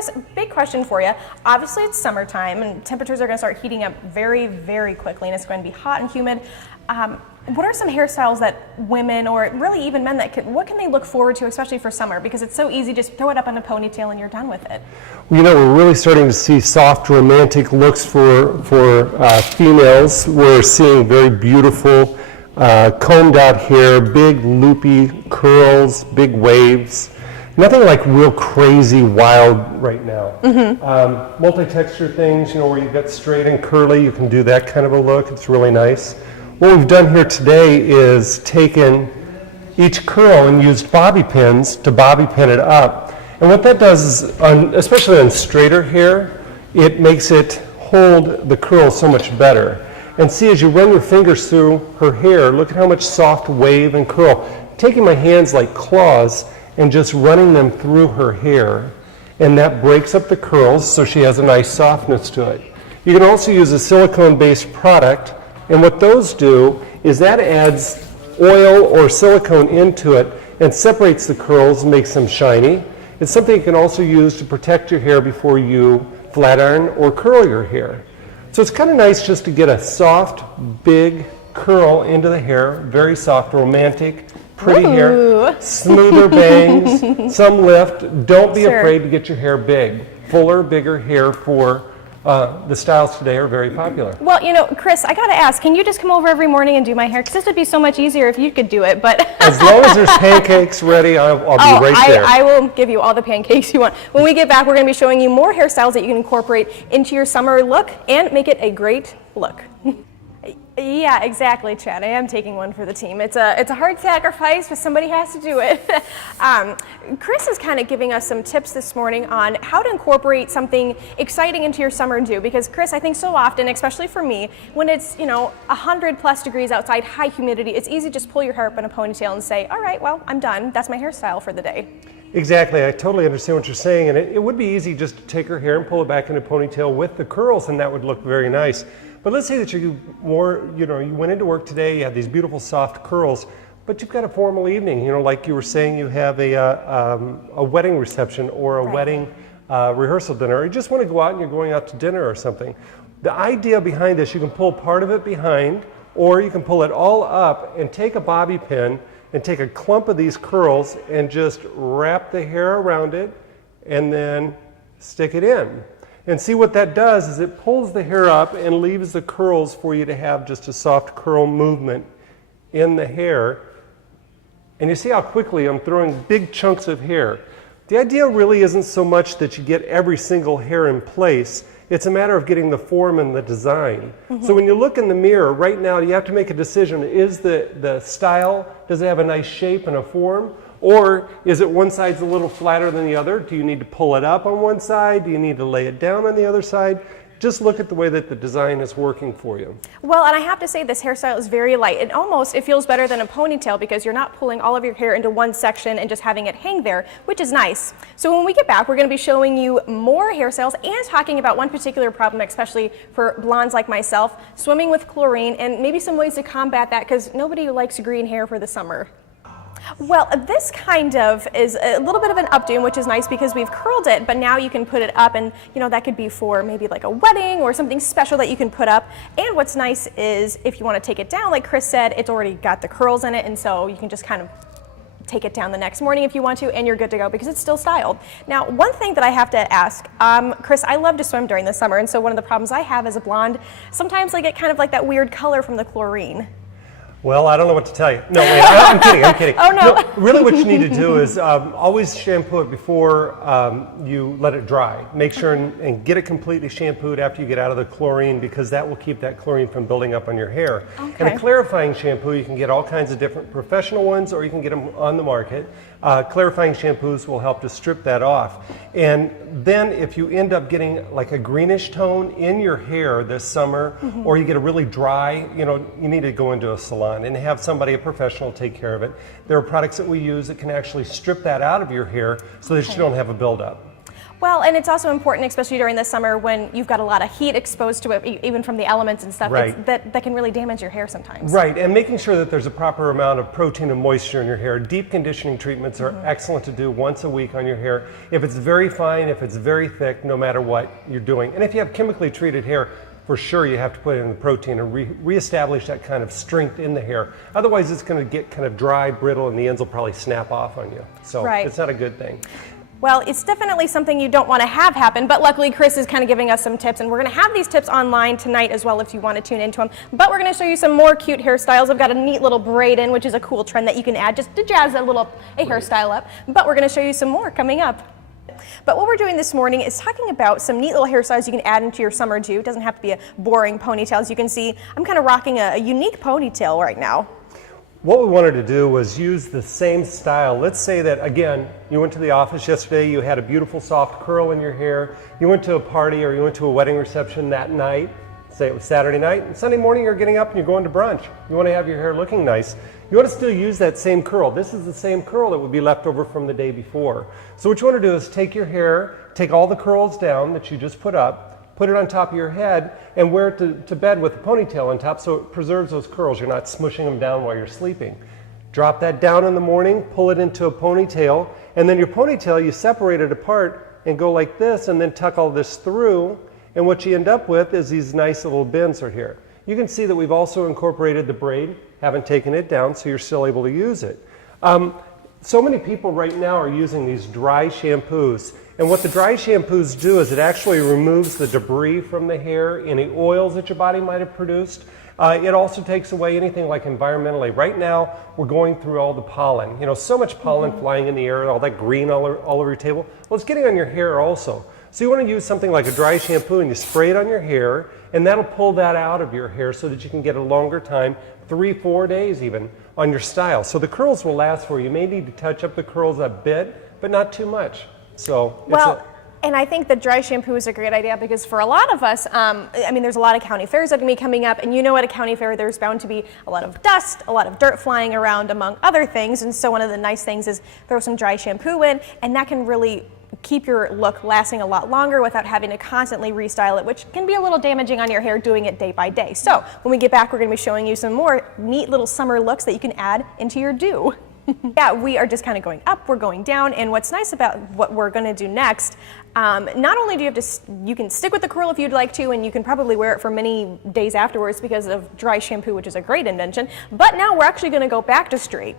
Chris, big question for you. Obviously it's summertime and temperatures are going to start heating up very, very quickly, and it's going to be hot and humid. What are some hairstyles that women, or really even men, what can they look forward to, especially for summer? Because it's so easy, just throw it up in a ponytail and you're done with it. You know, we're really starting to see soft, romantic looks for females. We're seeing very beautiful, combed out hair, big loopy curls, big waves. Nothing like real crazy wild right now. Multi-texture things, you know, where you've got straight and curly, you can do that kind of a look. It's really nice. What we've done here today is taken each curl and used bobby pins to bobby pin it up. And what that does is, especially on straighter hair, it makes it hold the curl so much better. And see, as you run your fingers through her hair, look at how much soft wave and curl. Taking my hands like claws and just running them through her hair, and that breaks up the curls so she has a nice softness to it. You can also use a silicone-based product, and what those do is that adds oil or silicone into it and separates the curls and makes them shiny. It's something you can also use to protect your hair before you flat iron or curl your hair. So it's kind of nice just to get a soft, big curl into the hair, very soft, romantic, pretty hair, smoother bangs, some lift. Don't be afraid to get your hair big. Fuller, bigger hair for the styles today are very popular. Well, you know, Chris, I gotta ask, can you just come over every morning and do my hair? Because this would be so much easier if you could do it, but... As long as there's pancakes ready, I'll be right there. I will give you all the pancakes you want. When we get back, we're gonna be showing you more hairstyles that you can incorporate into your summer look and make it a great look. Yeah, exactly, Chad. I am taking one for the team. It's a hard sacrifice, but somebody has to do it. Chris is kind of giving us some tips this morning on how to incorporate something exciting into your summer do. Because Chris, I think so often, especially for me, when it's 100+ degrees outside, high humidity, it's easy to just pull your hair up in a ponytail and say, all right, well, I'm done. That's my hairstyle for the day. Exactly. I totally understand what you're saying, and it would be easy just to take her hair and pull it back in a ponytail with the curls, and that would look very nice. But let's say that you went into work today, you have these beautiful soft curls, but you've got a formal evening, like you were saying, you have a wedding reception or a wedding rehearsal dinner, or you just want to go out and you're going out to dinner or something. The idea behind this, you can pull part of it behind, or you can pull it all up and take a bobby pin and take a clump of these curls and just wrap the hair around it and then stick it in. And see what that does is it pulls the hair up and leaves the curls for you to have just a soft curl movement in the hair. And you see how quickly I'm throwing big chunks of hair. The idea really isn't so much that you get every single hair in place. It's a matter of getting the form and the design. So when you look in the mirror right now, you have to make a decision. Is the style, does it have a nice shape and a form? Or is it one side's a little flatter than the other? Do you need to pull it up on one side? Do you need to lay it down on the other side? Just look at the way that the design is working for you. Well, and I have to say this hairstyle is very light. It feels better than a ponytail because you're not pulling all of your hair into one section and just having it hang there, which is nice. So when we get back, we're going to be showing you more hairstyles and talking about one particular problem, especially for blondes like myself, swimming with chlorine, and maybe some ways to combat that because nobody likes green hair for the summer. Well, this kind of is a little bit of an updo, which is nice because we've curled it, but now you can put it up and, that could be for maybe like a wedding or something special that you can put up. And what's nice is if you want to take it down, like Chris said, it's already got the curls in it, and so you can just kind of take it down the next morning if you want to, and you're good to go because it's still styled. Now, one thing that I have to ask, Chris, I love to swim during the summer, and so one of the problems I have as a blonde, sometimes I get kind of like that weird color from the chlorine. Well, I don't know what to tell you. No, wait, I'm kidding. Oh, no. Really what you need to do is always shampoo it before you let it dry. Make sure and get it completely shampooed after you get out of the chlorine because that will keep that chlorine from building up on your hair. Okay. And a clarifying shampoo, you can get all kinds of different professional ones or you can get them on the market. Clarifying shampoos will help to strip that off. And then if you end up getting like a greenish tone in your hair this summer, or you get a really dry, you need to go into a salon and have somebody, a professional, take care of it. There are products that we use that can actually strip that out of your hair so that you don't have a buildup. Well, and it's also important, especially during the summer when you've got a lot of heat exposed to it, even from the elements and stuff, Right. that can really damage your hair sometimes. Right, and making sure that there's a proper amount of protein and moisture in your hair. Deep conditioning treatments are excellent to do once a week on your hair. If it's very fine, if it's very thick, no matter what you're doing. And if you have chemically treated hair, for sure you have to put in the protein and reestablish that kind of strength in the hair. Otherwise it's going to get kind of dry, brittle, and the ends will probably snap off on you. So it's not a good thing. Well, it's definitely something you don't want to have happen, but luckily Chris is kind of giving us some tips, and we're going to have these tips online tonight as well if you want to tune into them. But we're going to show you some more cute hairstyles. I've got a neat little braid in, which is a cool trend that you can add just to jazz a hairstyle up. But we're going to show you some more coming up. But what we're doing this morning is talking about some neat little hairstyles you can add into your summer do. It doesn't have to be a boring ponytail. As you can see, I'm kind of rocking a unique ponytail right now. What we wanted to do was use the same style. Let's say that, again, you went to the office yesterday, you had a beautiful soft curl in your hair, you went to a party or you went to a wedding reception that night, say it was Saturday night, and Sunday morning you're getting up and you're going to brunch. You want to have your hair looking nice. You want to still use that same curl. This is the same curl that would be left over from the day before. So what you want to do is take your hair, take all the curls down that you just put up, put it on top of your head, and wear it to bed with a ponytail on top so it preserves those curls. You're not smushing them down while you're sleeping. Drop that down in the morning, pull it into a ponytail, and then your ponytail, you separate it apart and go like this and then tuck all this through, and what you end up with is these nice little bends right here. You can see that we've also incorporated the braid, haven't taken it down, so you're still able to use it. So many people right now are using these dry shampoos. And what the dry shampoos do is it actually removes the debris from the hair, any oils that your body might have produced. It also takes away anything like environmentally. Right now, we're going through all the pollen. You know, so much pollen flying in the air, all that green all over your table. Well, it's getting on your hair also. So you want to use something like a dry shampoo and you spray it on your hair, and that'll pull that out of your hair so that you can get a longer time, 3-4 days even, on your style. So the curls will last for you. You may need to touch up the curls a bit, but not too much. So and I think the dry shampoo is a great idea because for a lot of us, I mean, there's a lot of county fairs that are going to be coming up, and you know at a county fair there's bound to be a lot of dust, a lot of dirt flying around, among other things. And so one of the nice things is throw some dry shampoo in, and that can really keep your look lasting a lot longer without having to constantly restyle it, which can be a little damaging on your hair doing it day by day. So when we get back, we're going to be showing you some more neat little summer looks that you can add into your do. Yeah, we are just kind of going up, we're going down, and what's nice about what we're going to do next, not only do you have to, you can stick with the curl if you'd like to, and you can probably wear it for many days afterwards because of dry shampoo, which is a great invention, but now we're actually going to go back to straight.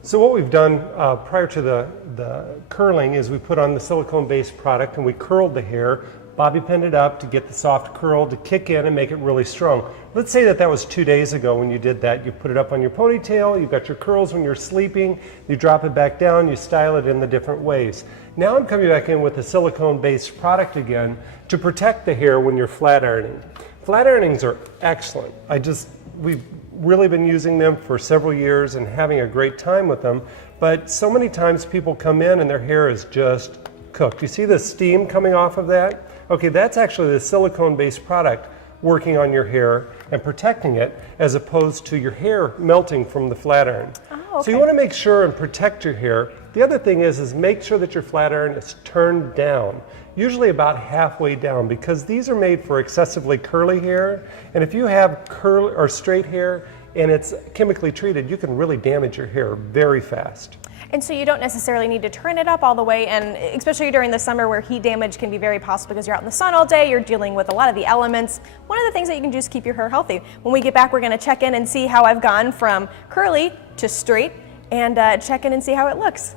So what we've done prior to the curling is we put on the silicone-based product and we curled the hair, bobby pinned it up to get the soft curl to kick in and make it really strong. Let's say that was 2 days ago when you did that. You put it up on your ponytail, you've got your curls when you're sleeping, you drop it back down, you style it in the different ways. Now I'm coming back in with a silicone-based product again to protect the hair when you're flat ironing. Flat ironings are excellent. We've really been using them for several years and having a great time with them, but so many times people come in and their hair is just cooked. You see the steam coming off of that? Okay, that's actually the silicone-based product working on your hair and protecting it as opposed to your hair melting from the flat iron. Oh, okay. So you want to make sure and protect your hair. The other thing is make sure that your flat iron is turned down, usually about halfway down, because these are made for excessively curly hair, and if you have curly or straight hair and it's chemically treated, you can really damage your hair very fast. And so you don't necessarily need to turn it up all the way, and especially during the summer where heat damage can be very possible because you're out in the sun all day, you're dealing with a lot of the elements. One of the things that you can do is keep your hair healthy. When we get back, we're going to check in and see how I've gone from curly to straight and check in and see how it looks.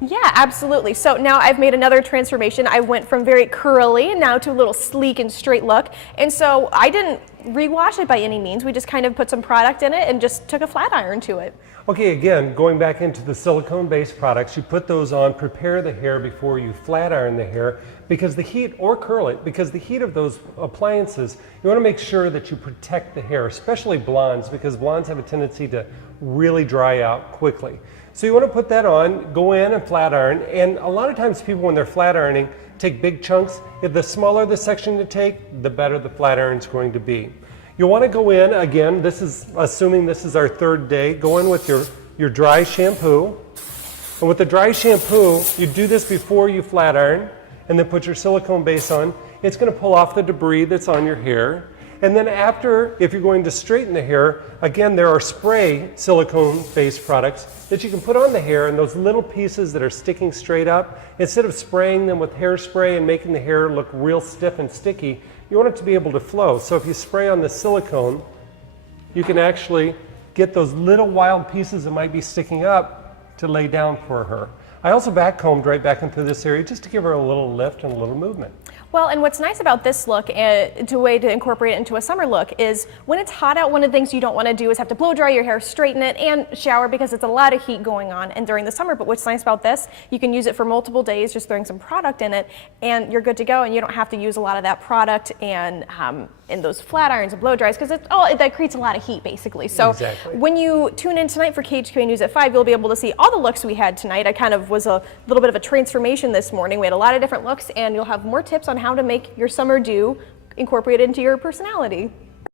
Yeah, absolutely. So now I've made another transformation. I went from very curly now to a little sleek and straight look. And so I didn't rewash it by any means. We just kind of put some product in it and just took a flat iron to it. Okay, again, going back into the silicone-based products, you put those on, prepare the hair before you flat iron the hair, because the heat, or curl it, because the heat of those appliances, you want to make sure that you protect the hair, especially blondes, because blondes have a tendency to really dry out quickly. So you want to put that on, go in and flat iron, and a lot of times people when they're flat ironing take big chunks. If the smaller the section you take, the better the flat iron is going to be. You'll want to go in, again, this is assuming this is our third day, go in with your dry shampoo. And with the dry shampoo, you do this before you flat iron, and then put your silicone base on. It's going to pull off the debris that's on your hair. And then after, if you're going to straighten the hair, again, there are spray silicone-based products that you can put on the hair, and those little pieces that are sticking straight up, instead of spraying them with hairspray and making the hair look real stiff and sticky, you want it to be able to flow. So if you spray on the silicone, you can actually get those little wild pieces that might be sticking up to lay down for her. I also backcombed right back into this area just to give her a little lift and a little movement. Well, and what's nice about this look, a way to incorporate it into a summer look, is when it's hot out, one of the things you don't want to do is have to blow dry your hair, straighten it, and shower because it's a lot of heat going on and during the summer. But what's nice about this, you can use it for multiple days, just throwing some product in it, and you're good to go, and you don't have to use a lot of that product and those flat irons and blow dries, because that creates a lot of heat, basically. So exactly. When you tune in tonight for KHQA News at 5, you'll be able to see all the looks we had tonight. I kind of was a little bit of a transformation this morning. We had a lot of different looks, and you'll have more tips on how to make your summer do incorporate it into your personality.